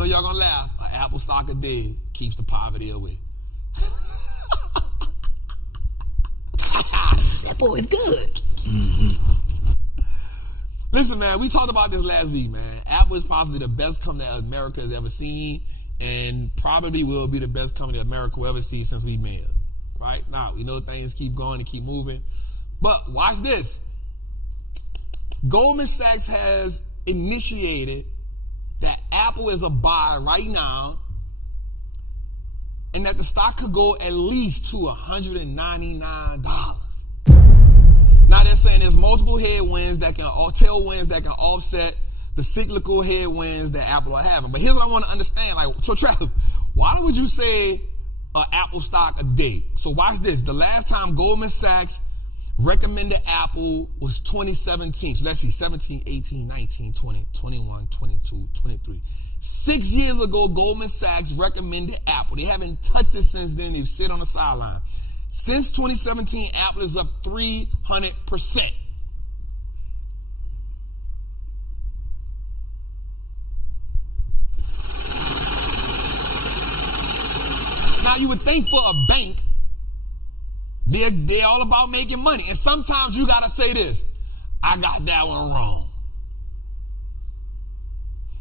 know y'all gonna laugh. An Apple stock a day keeps the poverty away. That boy is good. Mm-hmm. Listen, man, we talked about this last week, man. Apple is possibly the best company that America has ever seen, and probably will be the best company America will ever see since we made it. Right? Now, we know things keep going and keep moving. But watch this. Goldman Sachs has initiated that Apple is a buy right now, and that the stock could go at least to $199. Now they're saying there's multiple tailwinds that can offset the cyclical headwinds that Apple are having. But here's what I want to understand. So Travis, why would you say Apple stock a day? So watch this. The last time Goldman Sachs recommended Apple was 2017. So let's see, 17, 18, 19, 20, 21, 22, 23. 6 years ago, Goldman Sachs recommended Apple. They haven't touched it since then. They've sit on the sideline. Since 2017, Apple is up 300%. Now you would think for a bank, they're all about making money. And sometimes you got to say this, I got that one wrong.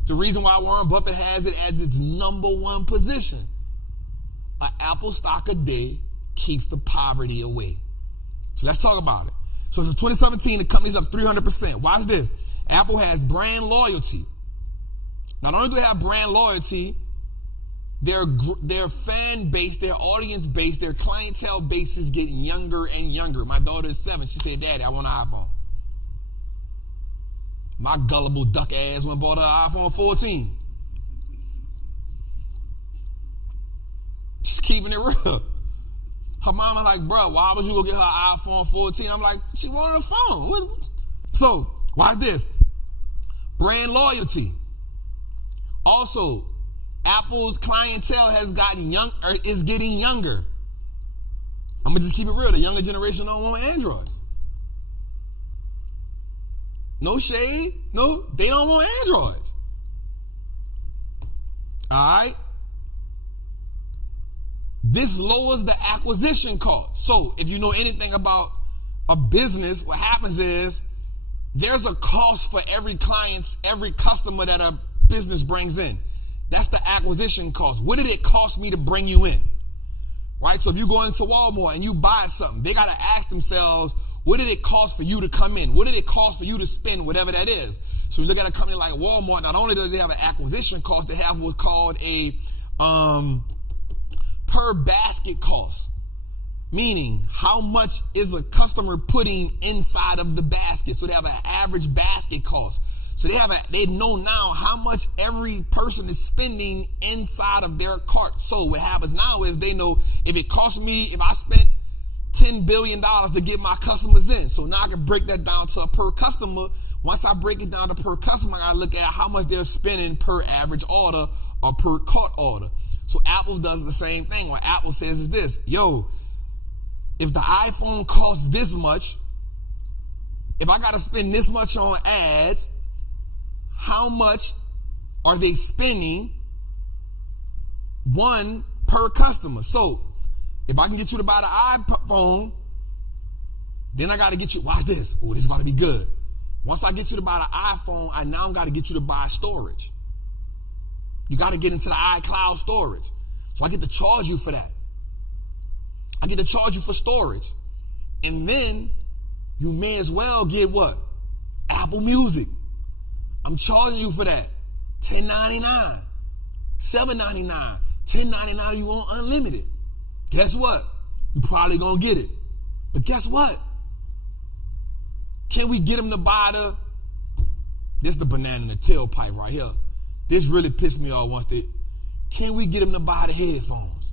The reason why Warren Buffett has it as its #1 position. An Apple stock a day keeps the poverty away. So let's talk about it. So since 2017, the company's up 300%. Watch this. Apple has brand loyalty. Not only do they have brand loyalty, their fan base, their audience base, their clientele base is getting younger and younger. My daughter is 7. She said, Daddy, I want an iPhone. My gullible duck ass went and bought her an iPhone 14. Just keeping it real. Her mama like, bro, why would you go get her an iPhone 14? I'm like, she wanted a phone. What? So, watch this. Brand loyalty. Also, Apple's clientele has gotten is getting younger. I'm gonna just keep it real. The younger generation don't want Androids. No shade. No, they don't want Androids. All right. This lowers the acquisition cost. So if you know anything about a business, what happens is there's a cost for every customer that a business brings in. That's the acquisition cost. What did it cost me to bring you in? Right? So if you go into Walmart and you buy something, they got to ask themselves, what did it cost for you to come in? What did it cost for you to spend whatever that is? So you look at a company like Walmart, not only does they have an acquisition cost, they have what's called a per basket cost. Meaning, how much is a customer putting inside of the basket? So they have an average basket cost. So they know now how much every person is spending inside of their cart. So what happens now is they know if I spent $10 billion to get my customers in. So now I can break that down to a per customer. Once I break it down to per customer, I look at how much they're spending per average order or per cart order. So Apple does the same thing. What Apple says is this, if the iPhone costs this much, if I got to spend this much on ads, how much are they spending? One per customer. So if I can get you to buy the iPhone, then I got to get you, watch this. Oh, this is about to be good. Once I get you to buy the iPhone, I now got to get you to buy storage. You got to get into the iCloud storage. So I get to charge you for that. I get to charge you for storage. And then you may as well get what? Apple Music. I'm charging you for that. $10.99, $7.99, $10.99 you want unlimited. Guess what? You probably gonna get it. But guess what? Can we get them to buy this is the banana in the tailpipe right here. This really pissed me off can we get them to buy the headphones?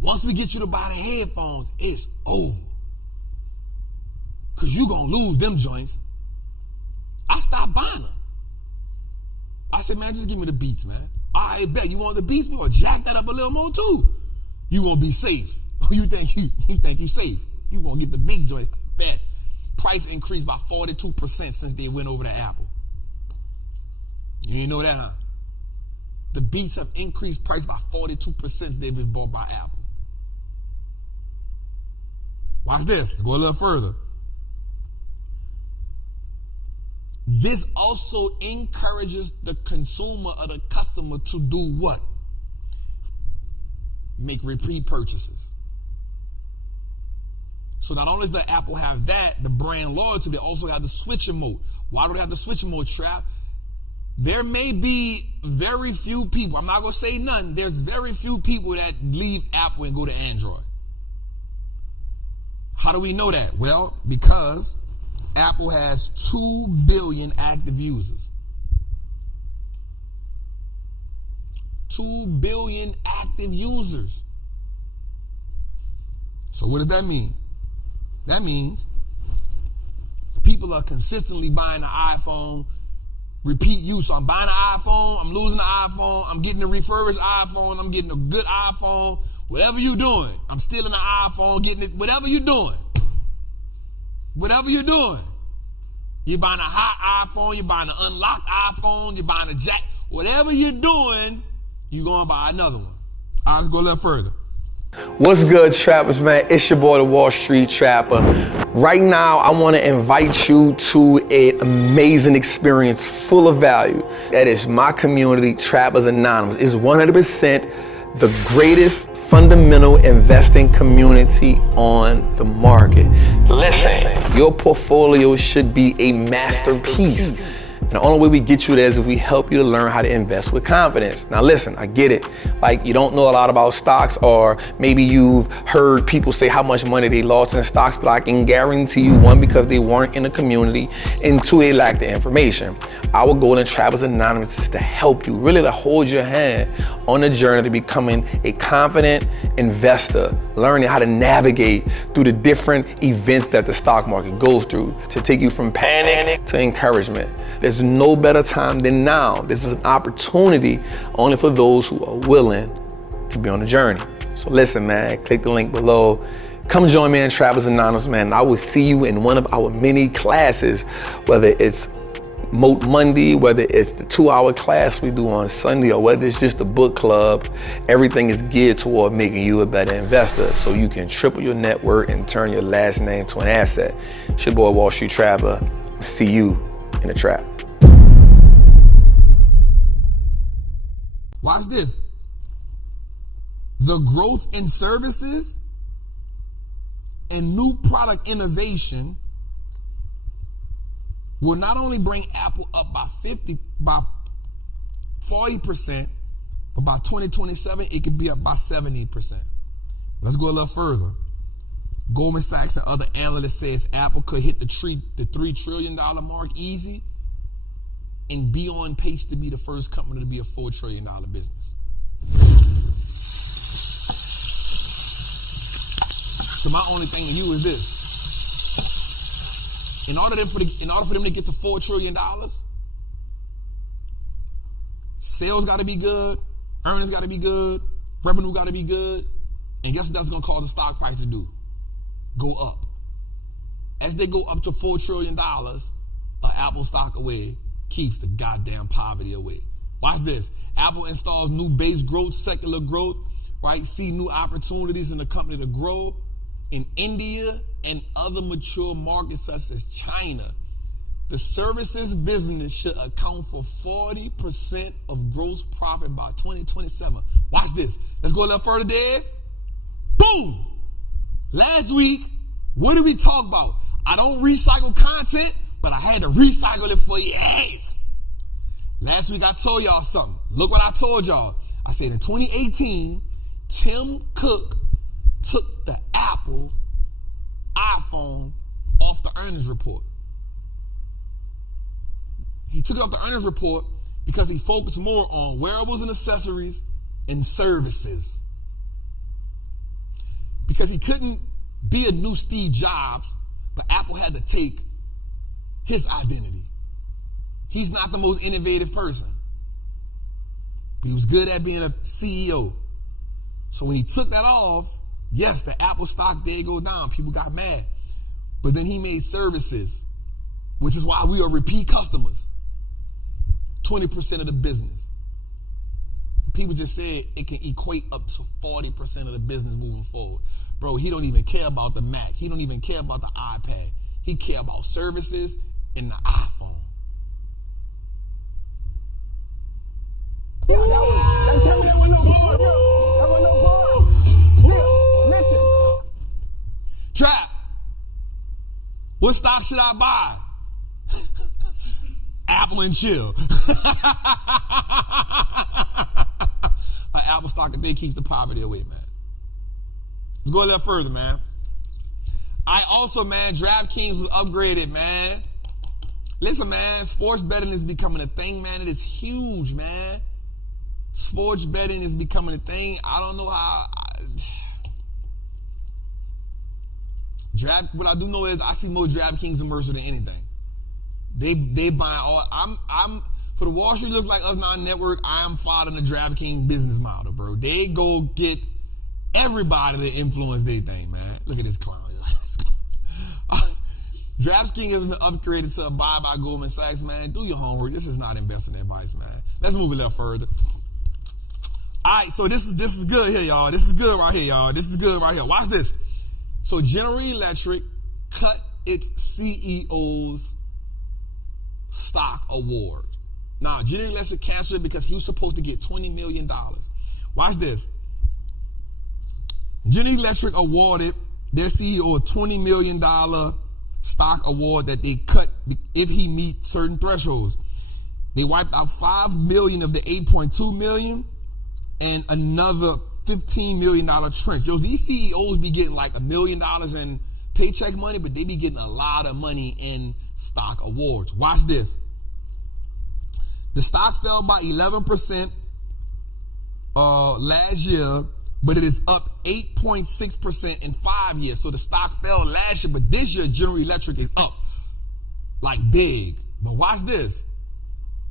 Once we get you to buy the headphones, it's over. Because you're going to lose them joints. I stopped buying them. I said, man, just give me the Beats, man. I bet you want the Beats, we're going to jack that up a little more too. You going to be safe. You think you safe. You going to get the big joint. Bet. Price increased by 42% since they went over to Apple. You didn't know that, huh? The Beats have increased price by 42% since they've been bought by Apple. Watch this. Let's go a little further. This also encourages the consumer or the customer to do what? Make repeat purchases. So not only does the Apple have that, the brand loyalty, they also have the switching mode. Why do they have the switching mode, Trap? There may be very few people, I'm not going to say none, there's very few people that leave Apple and go to Android. How do we know that? Well, because Apple has 2 billion active users. 2 billion active users. So what does that mean? That means people are consistently buying an iPhone, repeat use. So I'm buying an iPhone, I'm losing the iPhone, I'm getting a refurbished iPhone, I'm getting a good iPhone. Whatever you're doing, I'm stealing an iPhone, getting it, whatever you're doing. Whatever you're doing. You're buying a hot iPhone, you're buying an unlocked iPhone, you're buying a jack. Whatever you're doing, you're going to buy another one. All right, let's go a little further. What's good, trappers, man? It's your boy, the Wall Street Trapper. Right now, I want to invite you to an amazing experience full of value. That is my community, Trappers Anonymous. It's 100% the greatest fundamental investing community on the market. Listen, your portfolio should be a masterpiece. And the only way we get you there is if we help you to learn how to invest with confidence. Now listen, I get it. Like, you don't know a lot about stocks, or maybe you've heard people say how much money they lost in stocks, but I can guarantee you, one, because they weren't in the community, and two, they lack the information. Our goal in Trappers Anonymous is to help you, really to hold your hand on the journey to becoming a confident investor, learning how to navigate through the different events that the stock market goes through to take you from panic to encouragement. There's no better time than now. This is an opportunity only for those who are willing to be on the journey. So listen, man, click the link below. Come join me in Trappers Anonymous, man. I will see you in one of our many classes, whether it's Moat Monday, whether it's the 2-hour class we do on Sunday, or whether it's just a book club. Everything is geared toward making you a better investor so you can triple your net worth and turn your last name to an asset. It's your boy, Wall Street Trapper. See you in the trap. Watch this. The growth in services and new product innovation will not only bring Apple up by 40%, but by 2027, it could be up by 70%. Let's go a little further. Goldman Sachs and other analysts says Apple could hit the $3 trillion mark easy and be on pace to be the first company to be a $4 trillion business. So my only thing to you is this. In order for them to get to $4 trillion, sales got to be good, earnings got to be good, revenue got to be good, and guess what that's going to cause the stock price to do? Go up. As they go up to $4 trillion, an Apple stock away keeps the goddamn poverty away. Watch this. Apple installs new base growth, secular growth, right? See new opportunities in the company to grow. In India and other mature markets such as China, the services business should account for 40% of gross profit by 2027. Watch this. Let's go a little further, Dave. Boom! Last week, what did we talk about? I don't recycle content, but I had to recycle it for your ass. Last week, I told y'all something. Look what I told y'all. I said in 2018, Tim Cook took the Apple iPhone off the earnings report. He took it off the earnings report because he focused more on wearables and accessories and services. Because he couldn't be a new Steve Jobs, but Apple had to take his identity. He's not the most innovative person, but he was good at being a CEO. So when he took that off, yes, the Apple stock did go down. People got mad. But then he made services, which is why we are repeat customers. 20% of the business. People just said it can equate up to 40% of the business moving forward. Bro, he don't even care about the Mac. He don't even care about the iPad. He care about services and the iPhone. Trap, what stock should I buy? Apple and chill. An Apple stock that they keep the poverty away, man. Let's go a little further, man. I also, man, DraftKings was upgraded, man. Listen, man, sports betting is becoming a thing, man. It is huge, man. Sports betting is becoming a thing. I don't know how. What I do know is I see more DraftKings immersive than anything. They buy all. I'm for the Wall Street looks like us non-network. I am following the DraftKings business model, bro. They go get everybody to influence their thing, man. Look at this clown. DraftKings has been upgraded to a buy by Goldman Sachs, man. Do your homework. This is not investment advice, man. Let's move a little further. All right, so this is good here, y'all. This is good right here, y'all. This is good right here. Watch this. So General Electric cut its CEO's stock award. Now, General Electric canceled it because he was supposed to get $20 million. Watch this. General Electric awarded their CEO a $20 million stock award that they cut if he meets certain thresholds. They wiped out $5 million of the $8.2 million and another $15 million trench. Yo, these CEOs be getting like $1 million in paycheck money, but they be getting a lot of money in stock awards. Watch this. The stock fell by 11% last year, but it is up 8.6% in 5 years. So the stock fell last year, but this year General Electric is up like big. But watch this.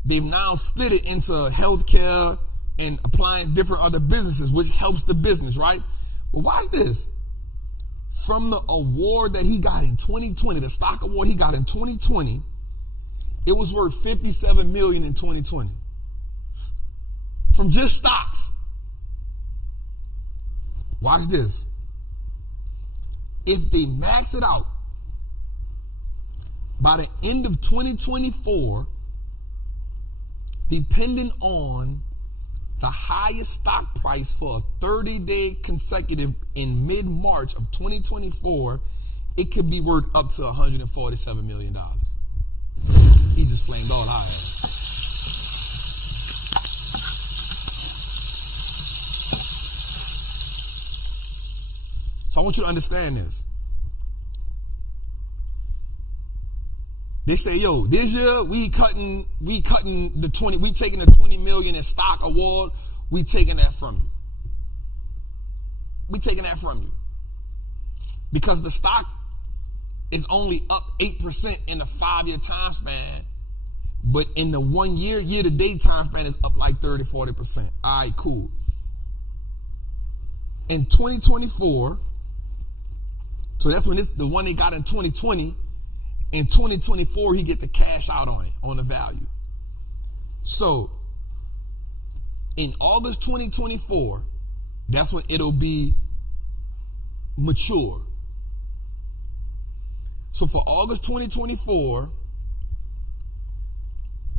They've now split it into healthcare and applying different other businesses, which helps the business, right? But watch this. From the award that he got in 2020, the stock award he got in 2020, it was worth $57 million in 2020. From just stocks. Watch this. If they max it out, by the end of 2024, depending on the highest stock price for a 30-day consecutive in mid-March of 2024, it could be worth up to $147 million. He just flamed all our ass. So I want you to understand this. They say, yo, this year we taking the 20 million in stock award, we taking that from you. We taking that from you. Because the stock is only up 8% in the 5-year time span, but in the 1 year, year-to-date time span is up like 30, 40%. All right, cool. In 2024, so that's when the one they got in 2020, in 2024, he get the cash out on it, on the value. So in August 2024, that's when it'll be mature. So for August 2024,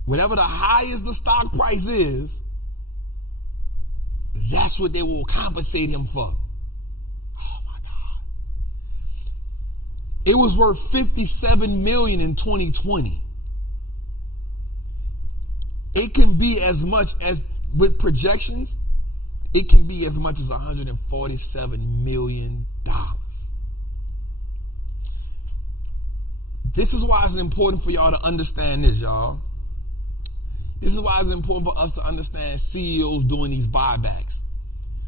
whatever the highest the stock price is, that's what they will compensate him for. Oh my God. It was worth $57 million in 2020. It can be as much as, with projections, it can be as much as $147 million. This is why it's important for y'all to understand this, y'all. This is why it's important for us to understand CEOs doing these buybacks.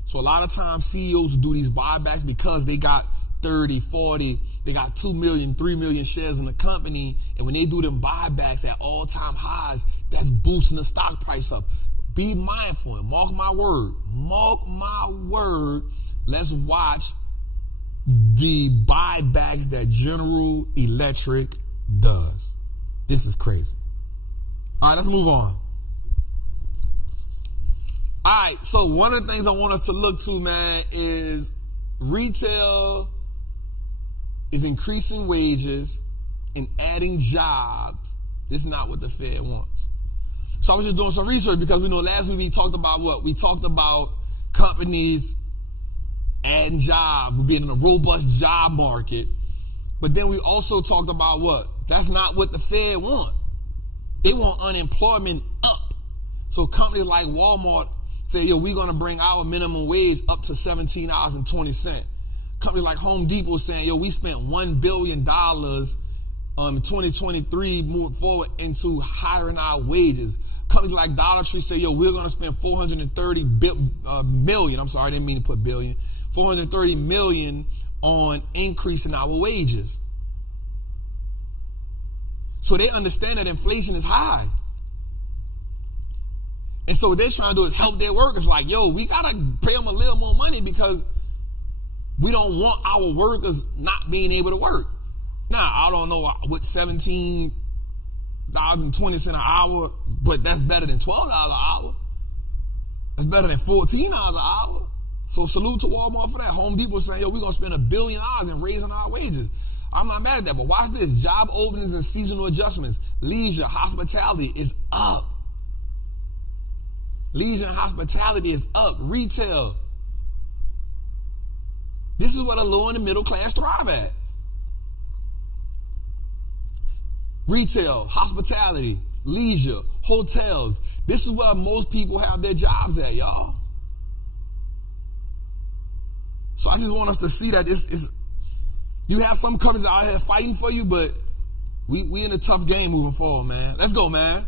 So a lot of times CEOs do these buybacks because they got 30, 40, they got 2 million, 3 million shares in the company. And when they do them buybacks at all-time highs, that's boosting the stock price up. Be mindful and mark my word. Mark my word. Let's watch the buybacks that General Electric does. This is crazy. All right, let's move on. All right, so one of the things I want us to look to, man, is retail is increasing wages and adding jobs. This is not what the Fed wants. So I was just doing some research because we know last week we talked about what? We talked about companies adding jobs, being in a robust job market. But then we also talked about what? That's not what the Fed want. They want unemployment up. So companies like Walmart say, yo, we're going to bring our minimum wage up to $17.20. Companies like Home Depot saying, yo, we spent $1 billion in 2023 moving forward into hiring our wages. Companies like Dollar Tree say, yo, we're going to spend $430 million. I'm sorry, I didn't mean to put billion. $430 million on increasing our wages. So they understand that inflation is high. And so what they're trying to do is help their workers. Like, yo, we got to pay them a little more money because we don't want our workers not being able to work. Now, I don't know what $17.20 an hour, but that's better than $12 an hour. That's better than $14 an hour. So salute to Walmart for that. Home Depot saying, yo, we're going to spend $1 billion in raising our wages. I'm not mad at that, but watch this. Job openings and seasonal adjustments. Leisure, hospitality is up. Leisure and hospitality is up. Retail. This is what the low and the middle class thrive at. Retail, hospitality, leisure, hotels. This is where most people have their jobs at, y'all. So I just want us to see that this is, you have some companies out here fighting for you, but we in a tough game moving forward, man. Let's go, man.